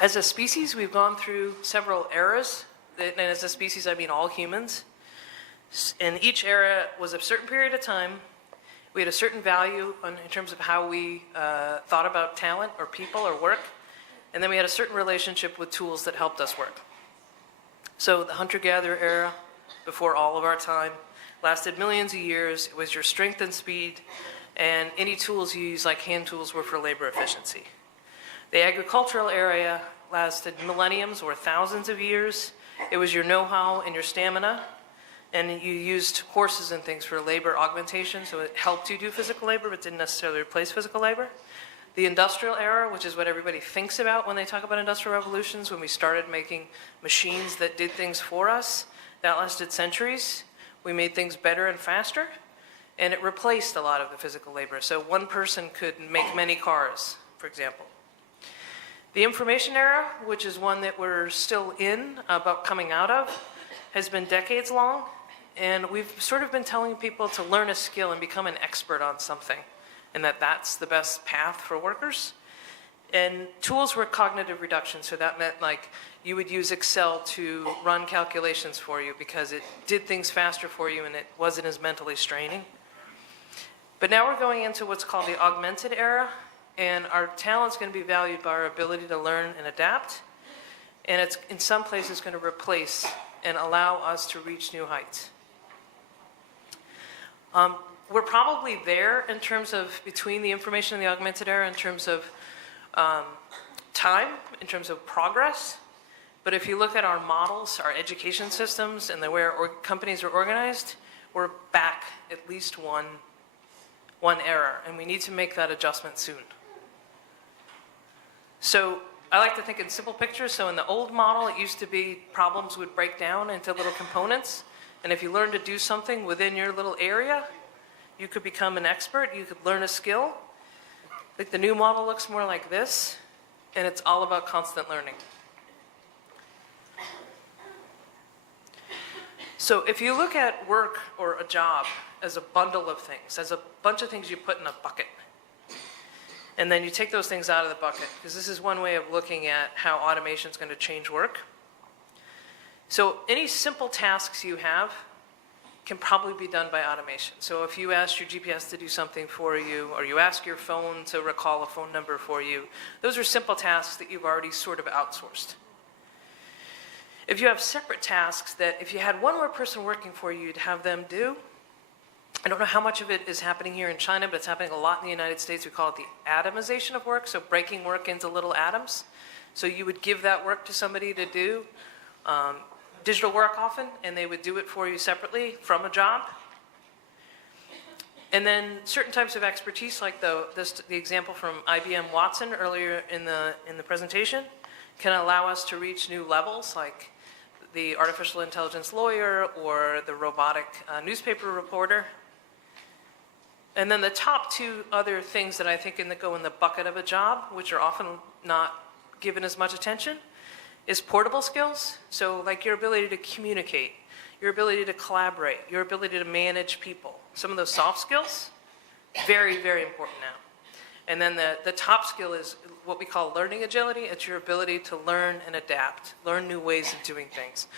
As a species, we've gone through several eras, and as a species, I mean all humans. And each era was a certain period of time. We had a certain value in terms of how we thought about talent or people or work. And then we had a certain relationship with tools that helped us work. So the hunter-gatherer era, before all of our time, lasted millions of years. It was your strength and speed, and any tools you use, like hand tools, were for labor efficiency. The agricultural era lasted millenniums or thousands of years. It was your know-how and your stamina, and you used horses and things for labor augmentation, so it helped you do physical labor, but didn't necessarily replace physical labor. The industrial era, which is what everybody thinks about when they talk about industrial revolutions, when we started making machines that did things for us, that lasted centuries. We made things better and faster, and it replaced a lot of the physical labor. So one person could make many cars, for example. The information era, which is one that we're still in, but coming out of, has been decades long, and we've sort of been telling people to learn a skill and become an expert on something, and that's the best path for workers. And tools were cognitive reduction, so that meant like you would use Excel to run calculations for you because it did things faster for you and it wasn't as mentally straining. But now we're going into what's called the augmented era, and our talent's going to be valued by our ability to learn and adapt, and it's in some places going to replace and allow us to reach new heights. We're probably there in terms of between the information and the augmented era in terms of time, in terms of progress. But if you look at our models, our education systems, and the way our companies are organized, we're back at least one era, and we need to make that adjustment soon. So I like to think in simple pictures. So in the old model, it used to be problems would break down into little components, and if you learn to do something within your little area, you could become an expert, you could learn a skill. Like the new model looks more like this, and it's all about constant learning. So if you look at work or a job as a bundle of things, as a bunch of things you put in a bucket, and then you take those things out of the bucket, because this is one way of looking at how automation is going to change work. So any simple tasks you have can probably be done by automation. So if you ask your GPS to do something for you, or you ask your phone to recall a phone number for you, those are simple tasks that you've already sort of outsourced. If you have separate tasks that if you had one more person working for you, you'd have them do, I don't know how much of it is happening here in China, but it's happening a lot in the United States. We call it the atomization of work, so breaking work into little atoms. So you would give that work to somebody to do, digital work often, and they would do it for you separately from a job. And then certain types of expertise, like the example from IBM Watson earlier in the presentation, can allow us to reach new levels, like the artificial intelligence lawyer or the robotic newspaper reporter. And then the top two other things that I think go in the bucket of a job, which are often not given as much attention, is portable skills. So like your ability to communicate, your ability to collaborate, your ability to manage people. Some of those soft skills, very, very important now. And then the top skill is what we call learning agility. It's your ability to learn and adapt, learn new ways of doing things.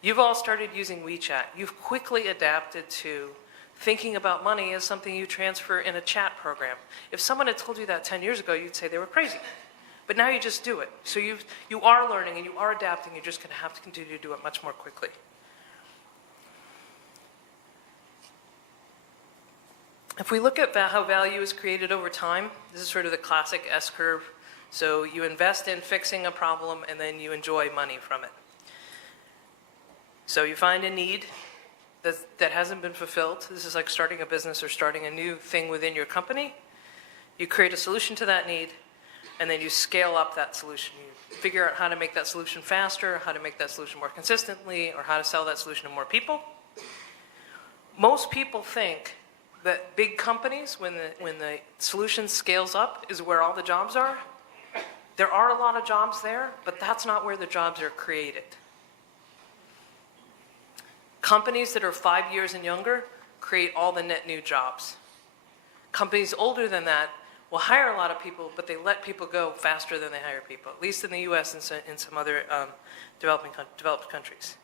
You've all started using WeChat. You've quickly adapted to thinking about money as something you transfer in a chat program. If someone had told you that 10 years ago, you'd say they were crazy. But now you just do it. So you are learning and you are adapting. You're just going to have to continue to do it much more quickly. If we look at how value is created over time, this is sort of the classic S-curve. So you invest in fixing a problem and then you enjoy money from it. So you find a need that hasn't been fulfilled. This is like starting a business or starting a new thing within your company. You create a solution to that need, and then you scale up that solution. You figure out how to make that solution faster, how to make that solution more consistently, or how to sell that solution to more people. Most people think that big companies, when the solution scales up, is where all the jobs are. There are a lot of jobs there, but that's not where the jobs are created. Companies that are 5 years and younger create all the net new jobs. Companies older than that will hire a lot of people, but they let people go faster than they hire people, at least in the US and in some other developed countries.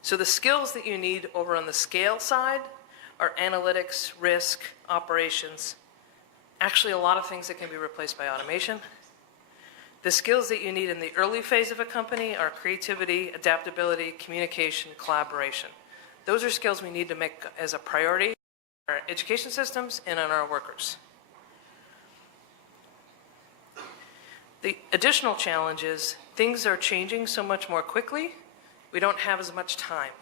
So the skills that you need over on the scale side are analytics, risk, operations, actually a lot of things that can be replaced by automation. The skills that you need in the early phase of a company are creativity, adaptability, communication, collaboration. Those are skills we need to make as a priority in our education systems and on our workers. The additional challenge is things are changing so much more quickly, we don't have as much time.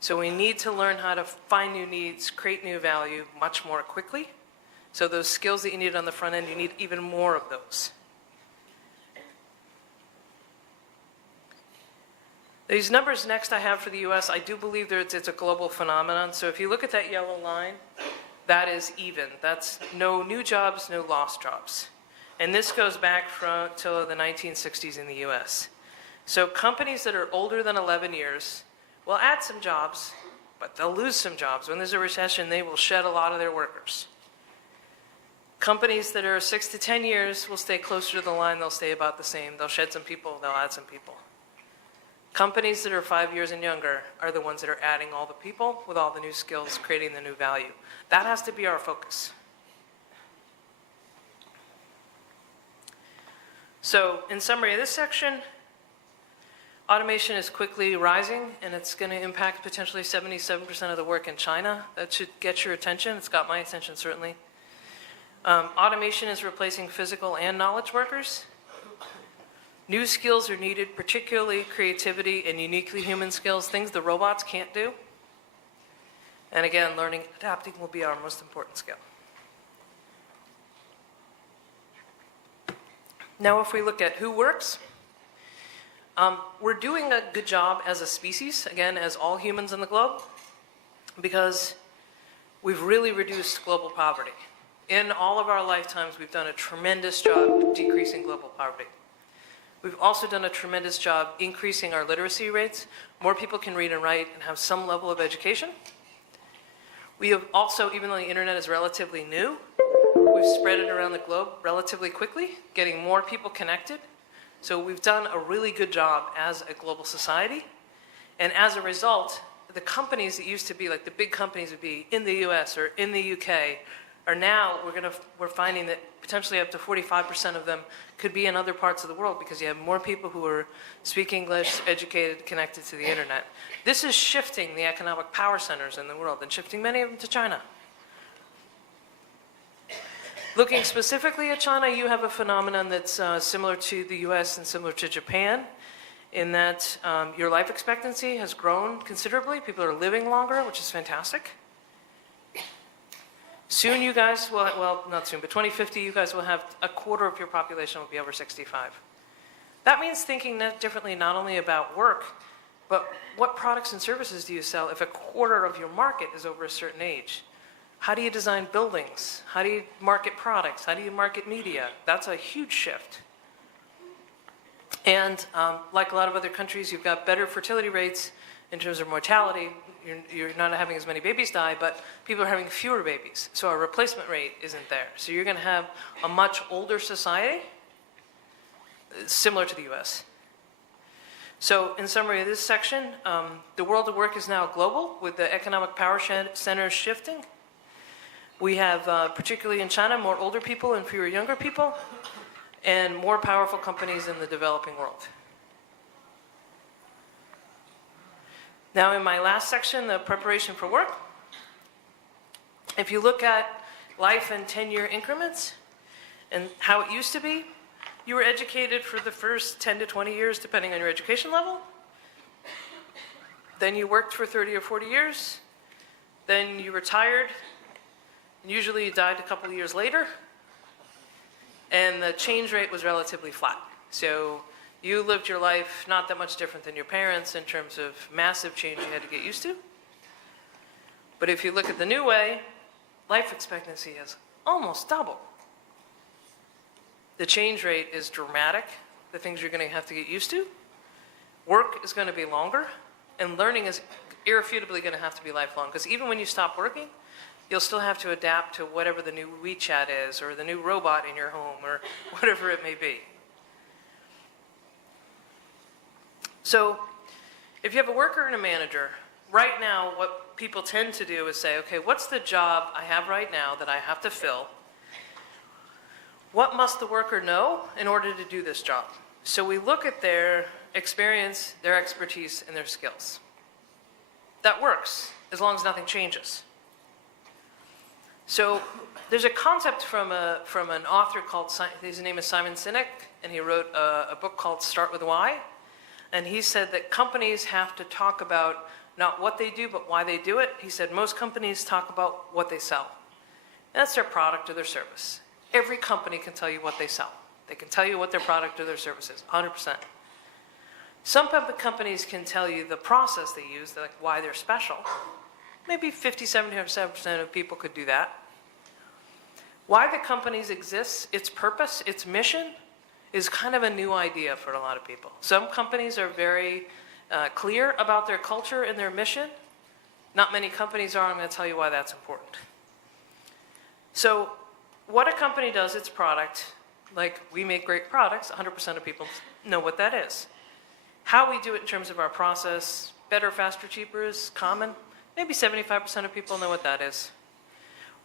So we need to learn how to find new needs, create new value much more quickly. So those skills that you need on the front end, you need even more of those. These numbers next I have for the US, I do believe that it's a global phenomenon. So if you look at that yellow line, that is even. That's no new jobs, no lost jobs. And this goes back to the 1960s in the US. So companies that are older than 11 years will add some jobs, but they'll lose some jobs. When there's a recession, they will shed a lot of their workers. Companies that are 6 to 10 years will stay closer to the line, they'll stay about the same. They'll shed some people, they'll add some people. Companies that are 5 years and younger are the ones that are adding all the people with all the new skills, creating the new value. That has to be our focus. So, in summary of this section, automation is quickly rising, and it's going to impact potentially 77% of the work in China. That should get your attention. It's got my attention, certainly. Automation is replacing physical and knowledge workers. New skills are needed, particularly creativity and uniquely human skills, things the robots can't do. And again, learning and adapting will be our most important skill. Now, if we look at who works, we're doing a good job as a species, again, as all humans in the globe, because we've really reduced global poverty. In all of our lifetimes, we've done a tremendous job decreasing global poverty. We've also done a tremendous job increasing our literacy rates. More people can read and write and have some level of education. We have also, even though the internet is relatively new, we've spread it around the globe relatively quickly, getting more people connected. So we've done a really good job as a global society. And as a result, the companies that used to be, like the big companies would be in the US or in the UK, are now, we're finding that potentially up to 45% of them could be in other parts of the world because you have more people who are speak English, educated, connected to the internet. This is shifting the economic power centers in the world and shifting many of them to China. Looking specifically at China, you have a phenomenon that's similar to the US and similar to Japan in that your life expectancy has grown considerably. People are living longer, which is fantastic. Soon you guys will, well, not soon, but 2050 you guys will have a quarter of your population will be over 65. That means thinking differently not only about work, but what products and services do you sell if a quarter of your market is over a certain age? How do you design buildings? How do you market products? How do you market media? That's a huge shift. And like a lot of other countries, you've got better fertility rates in terms of mortality. You're not having as many babies die, but people are having fewer babies. So our replacement rate isn't there. So you're going to have a much older society, similar to the US. So in summary of this section, the world of work is now global with the economic power centers shifting. We have, particularly in China, more older people and fewer younger people, and more powerful companies in the developing world. Now in my last section, the preparation for work, if you look at life in 10-year increments and how it used to be, you were educated for the first 10 to 20 years, depending on your education level. Then you worked for 30 or 40 years. Then you retired. And usually you died a couple of years later. And the change rate was relatively flat. So you lived your life not that much different than your parents in terms of massive change you had to get used to. But if you look at the new way, life expectancy has almost doubled. The change rate is dramatic, the things you're going to have to get used to. Work is going to be longer, and learning is irrefutably going to have to be lifelong. Because even when you stop working, you'll still have to adapt to whatever the new WeChat is, or the new robot in your home, or whatever it may be. So if you have a worker and a manager, right now what people tend to do is say, okay, what's the job I have right now that I have to fill? What must the worker know in order to do this job? So we look at their experience, their expertise, and their skills. That works, as long as nothing changes. So there's a concept from an author called, his name is Simon Sinek, and he wrote a book called Start With Why. And he said that companies have to talk about not what they do, but why they do it. He said most companies talk about what they sell. And that's their product or their service. Every company can tell you what they sell. They can tell you what their product or their service is, 100%. Some companies can tell you the process they use, like why they're special. Maybe 50, 70% of people could do that. Why the companies exist, its purpose, its mission, is kind of a new idea for a lot of people. Some companies are very clear about their culture and their mission. Not many companies are. I'm going to tell you why that's important. So what a company does, its product, like we make great products, 100% of people know what that is. How we do it in terms of our process, better, faster, cheaper is common. Maybe 75% of people know what that is.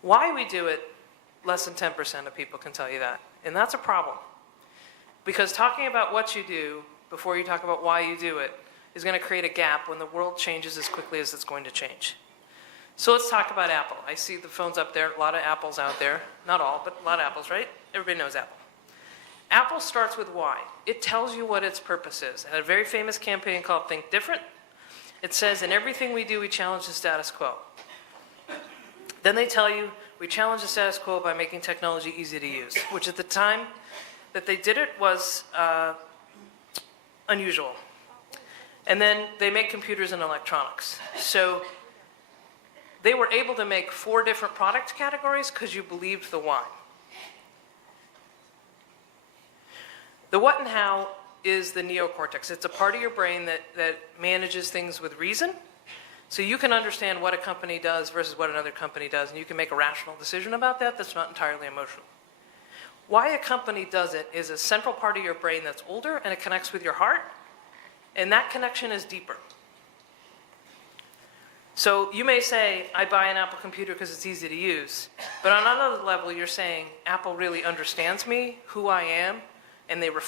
Why we do it, less than 10% of people can tell you that. And that's a problem. Because talking about what you do before you talk about why you do it is going to create a gap when the world changes as quickly as it's going to change. So let's talk about Apple. I see the phones up there, a lot of Apples out there. Not all, but a lot of Apples, right? Everybody knows Apple. Apple starts with why. It tells you what its purpose is. It had a very famous campaign called Think Different. It says, in everything we do, we challenge the status quo. Then they tell you, we challenge the status quo by making technology easy to use, which at the time that they did it was unusual. And then they make computers and electronics. So they were able to make 4 different product categories because you believed the why. The what and how is the neocortex. It's a part of your brain that manages things with reason. So you can understand what a company does versus what another company does, and you can make a rational decision about that that's not entirely emotional. Why a company does it is a central part of your brain that's older, and it connects with your heart, and that connection is deeper. So you may say, I buy an Apple computer because it's easy to use, but on another level you're saying, Apple really understands me, who I am, and they reflect